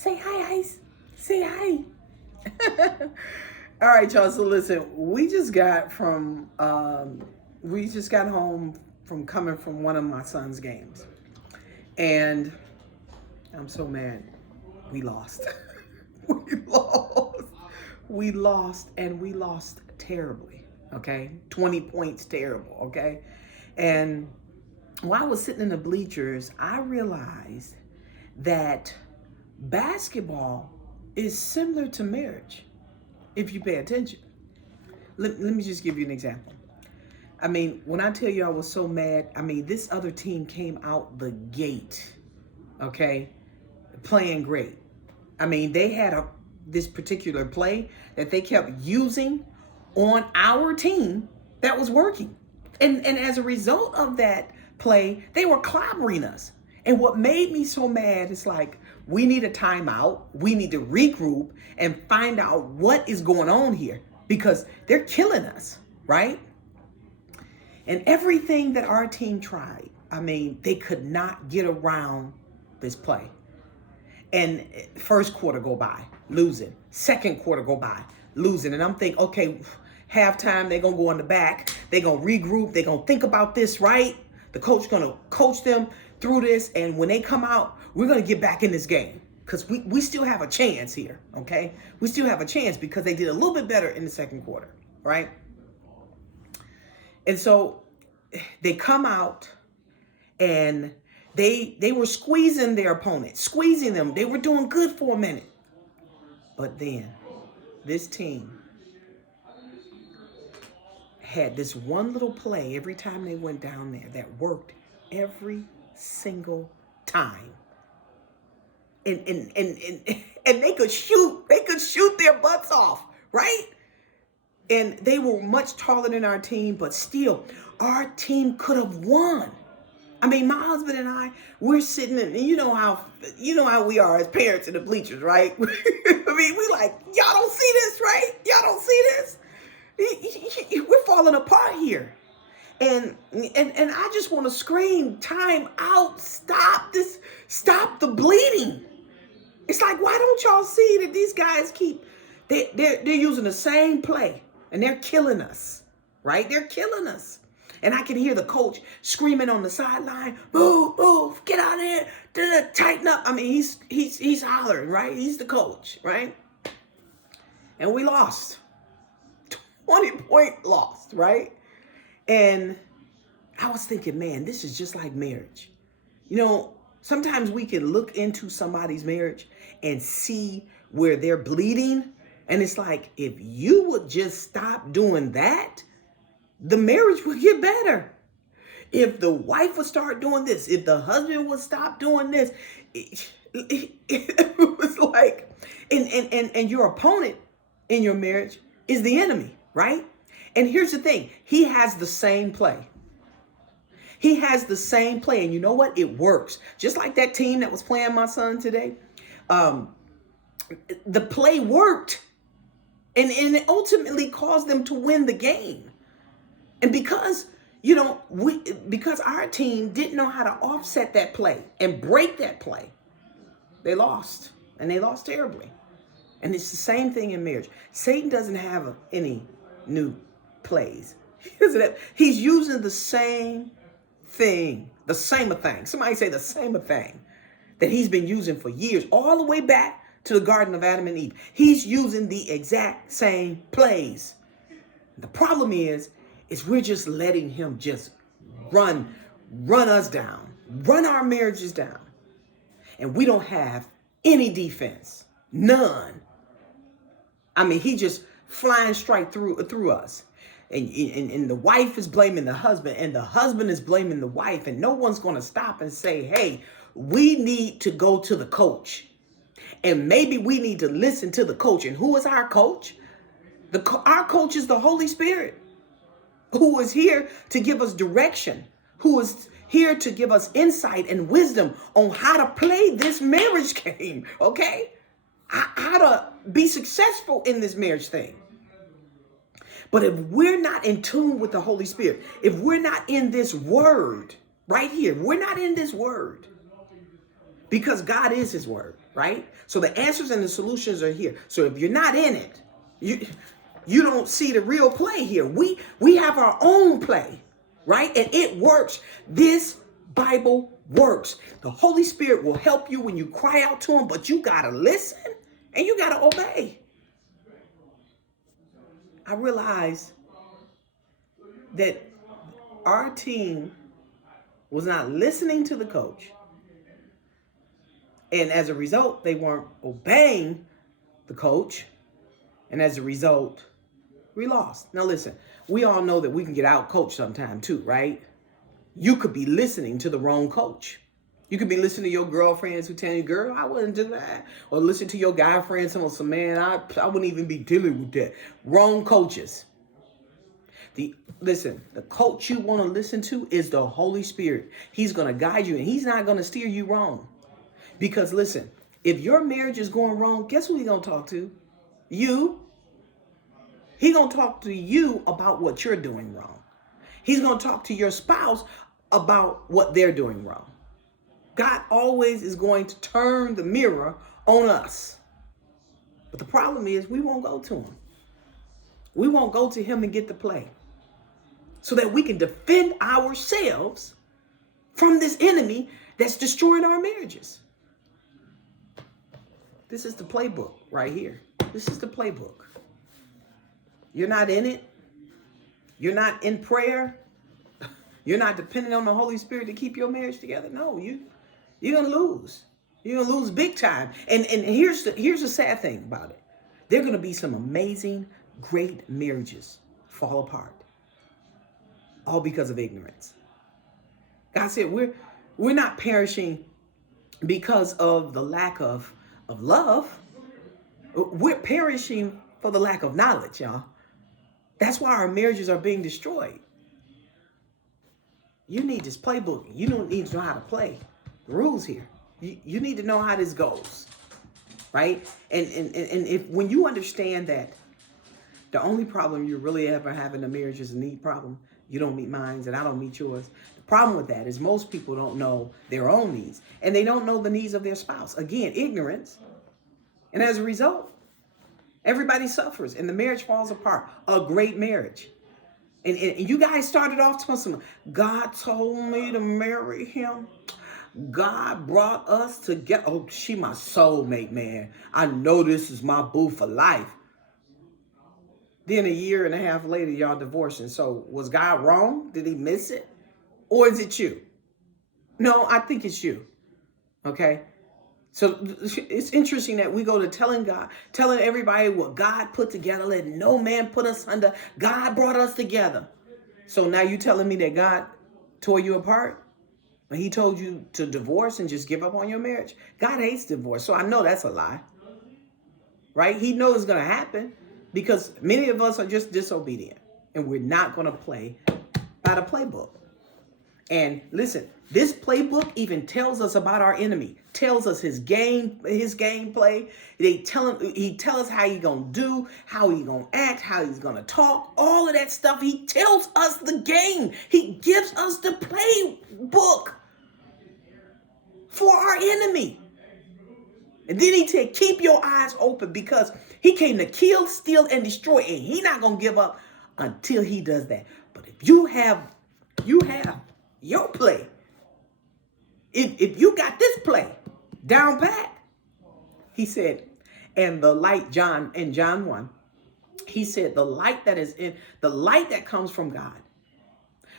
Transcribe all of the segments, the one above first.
Say hi, Ice. Say hi. All right, y'all. So listen, we just got home from coming from one of my son's games, and I'm so mad. We lost. we lost. We lost, and we lost terribly. Okay, 20 points, terrible. Okay, and while I was sitting in the bleachers, I realized that basketball is similar to marriage if you pay attention. Let me just give you an example. I mean, when I tell you I was so mad, I mean, this other team came out the gate, okay, playing great. I mean, they had this particular play that they kept using on our team that was working. And as a result of that play, they were clobbering us. And what made me so mad is like, we need a timeout. We need to regroup and find out what is going on here because they're killing us, right? And everything that our team tried, I mean, they could not get around this play. And first quarter go by, losing. Second quarter go by, losing. And I'm thinking, okay, halftime, they're going to go in the back. They're going to regroup. They're going to think about this, right? The coach going to coach them through this. And when they come out, we're going to get back in this game because we still have a chance here, okay? We still have a chance because they did a little bit better in the second quarter, right? And so they come out and they were squeezing their opponent, squeezing them. They were doing good for a minute. But then this team had this one little play every time they went down there that worked every single time. And they could shoot their butts off, right? And they were much taller than our team, but still, our team could have won. I mean, my husband and I, we're sitting in, and you know how we are as parents in the bleachers, right? I mean, we like, y'all don't see this, right? Y'all don't see this? We're falling apart here. And I just want to scream, time out, stop this, stop the bleeding. It's like, why don't y'all see that these guys they're using the same play and they're killing us, right? They're killing us. And I can hear the coach screaming on the sideline, move, get out of here, tighten up. I mean, he's hollering, right? He's the coach, right? And we lost. 20-point loss, right? And I was thinking, man, this is just like marriage. You know, sometimes we can look into somebody's marriage and see where they're bleeding. And it's like, if you would just stop doing that, the marriage would get better. If the wife would start doing this, if the husband would stop doing this, it was like, and your opponent in your marriage is the enemy, right? And here's the thing, he has the same play. He has the same play, and you know what? It works. Just like that team that was playing my son today, the play worked, and it ultimately caused them to win the game. And because, because our team didn't know how to offset that play and break that play, they lost, and they lost terribly. And it's the same thing in marriage. Satan doesn't have any new plays. He's using the same thing, Somebody say the same thing that he's been using for years, all the way back to the Garden of Adam and Eve. He's using the exact same plays. The problem is we're just letting him just run us down, run our marriages down. And we don't have any defense, none. I mean, he just flying straight through us. And the wife is blaming the husband, and the husband is blaming the wife, and no one's going to stop and say, hey, we need to go to the coach. And maybe we need to listen to the coach. And who is our coach? Our coach is the Holy Spirit, who is here to give us direction, who is here to give us insight and wisdom on how to play this marriage game, okay? How to be successful in this marriage thing. But if we're not in tune with the Holy Spirit, if we're not in this word right here, we're not in this word, because God is his word. right? So the answers and the solutions are here. So if you're not in it, you don't see the real play here. We have our own play, right? And it works. This Bible works. The Holy Spirit will help you when you cry out to him, but you got to listen and you got to obey. I realized that our team was not listening to the coach. And as a result, they weren't obeying the coach. And as a result, we lost. Now listen, we all know that we can get out coached sometime too, right? You could be listening to the wrong coach. You could be listening to your girlfriends who tell you, girl, I wouldn't do that. Or listen to your guy friends who say, man, I wouldn't even be dealing with that. Wrong coaches. Listen, the coach you want to listen to is the Holy Spirit. He's going to guide you and he's not going to steer you wrong. Because listen, if your marriage is going wrong, guess who he's going to talk to? You. He's going to talk to you about what you're doing wrong. He's going to talk to your spouse about what they're doing wrong. God always is going to turn the mirror on us. But the problem is we won't go to him. We won't go to him and get the play so that we can defend ourselves from this enemy that's destroying our marriages. This is the playbook right here. This is the playbook. You're not in it. You're not in prayer. You're not depending on the Holy Spirit to keep your marriage together. No, you're going to lose. You're going to lose big time. And here's the sad thing about it. There are going to be some amazing, great marriages fall apart. All because of ignorance. God said we're not perishing because of the lack of love. We're perishing for the lack of knowledge, y'all. That's why our marriages are being destroyed. You need this playbook. You don't need to know how to play the rules here. You need to know how this goes, right? And if when you understand that the only problem you really ever have in a marriage is a need problem, you don't meet mine and I don't meet yours. The problem with that is most people don't know their own needs and they don't know the needs of their spouse. Again, ignorance. And as a result, everybody suffers and the marriage falls apart. A great marriage. And you guys started off talking, God told me to marry him. God brought us together. Oh, she my soulmate, man. I know this is my boo for life. Then a year and a half later, y'all divorcing. So was God wrong? Did he miss it? Or is it you? No, I think it's you. Okay? So it's interesting that we go to telling everybody what God put together. Let no man put us under. God brought us together. So now you telling me that God tore you apart? And he told you to divorce and just give up on your marriage? God hates divorce. So I know that's a lie. Right? He knows it's going to happen because many of us are just disobedient. And we're not going to play by the playbook. And listen, this playbook even tells us about our enemy, tells us his gameplay. He tell us how he's going to do, how he's going to act, how he's going to talk, all of that stuff. He tells us the game. He gives us the playbook for our enemy. And then he said, keep your eyes open because he came to kill, steal, and destroy. And he's not going to give up until he does that. But if you have your play, if you got this play down pat, he said, and the light, John 1, he said, the light that comes from God,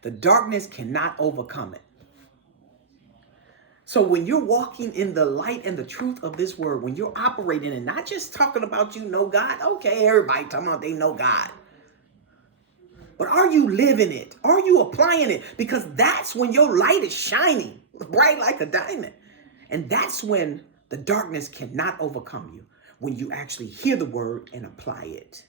the darkness cannot overcome it. So when you're walking in the light and the truth of this word, when you're operating and not just talking about you know God, okay, everybody talking about they know God. But are you living it? Are you applying it? Because that's when your light is shining bright like a diamond. And that's when the darkness cannot overcome you, when you actually hear the word and apply it.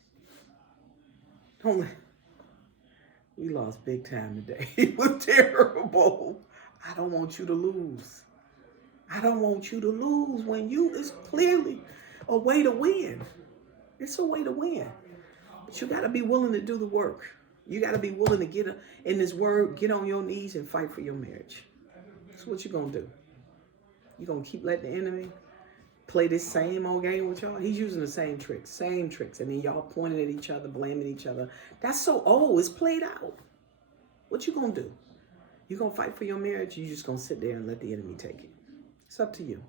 We lost big time today. It was terrible. I don't want you to lose. I don't want you to lose when it's clearly a way to win. It's a way to win. But you got to be willing to do the work. You got to be willing to get in this word, get on your knees and fight for your marriage. That's what you're going to do. You're going to keep letting the enemy play this same old game with y'all? He's using the same tricks. And then y'all pointing at each other, blaming each other. That's so old. It's played out. What you gonna do? You gonna fight for your marriage? You just gonna sit there and let the enemy take it? It's up to you.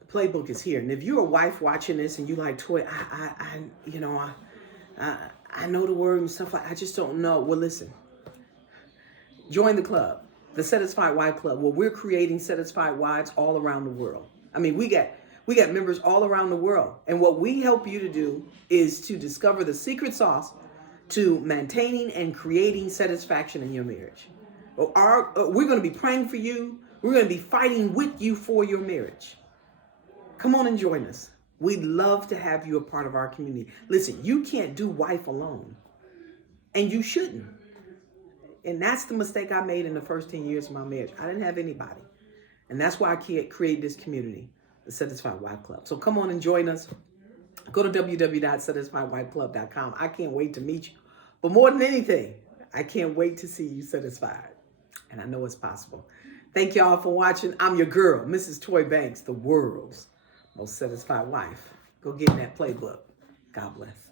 The playbook is here. And if you're a wife watching this and you like, Toy, I know the word and stuff like, I just don't know. Well, listen, join the club, the Satisfied Wife Club, where we're creating satisfied wives all around the world. I mean, we got members all around the world. And what we help you to do is to discover the secret sauce to maintaining and creating satisfaction in your marriage. We're going to be praying for you. We're going to be fighting with you for your marriage. Come on and join us. We'd love to have you a part of our community. Listen, you can't do wife alone, and you shouldn't. And that's the mistake I made in the first 10 years of my marriage. I didn't have anybody. And that's why I created this community, the Satisfied Wife Club. So come on and join us. Go to www.satisfiedwifeclub.com. I can't wait to meet you. But more than anything, I can't wait to see you satisfied. And I know it's possible. Thank y'all for watching. I'm your girl, Mrs. Toy Banks, the world's most satisfied wife. Go get in that playbook. God bless.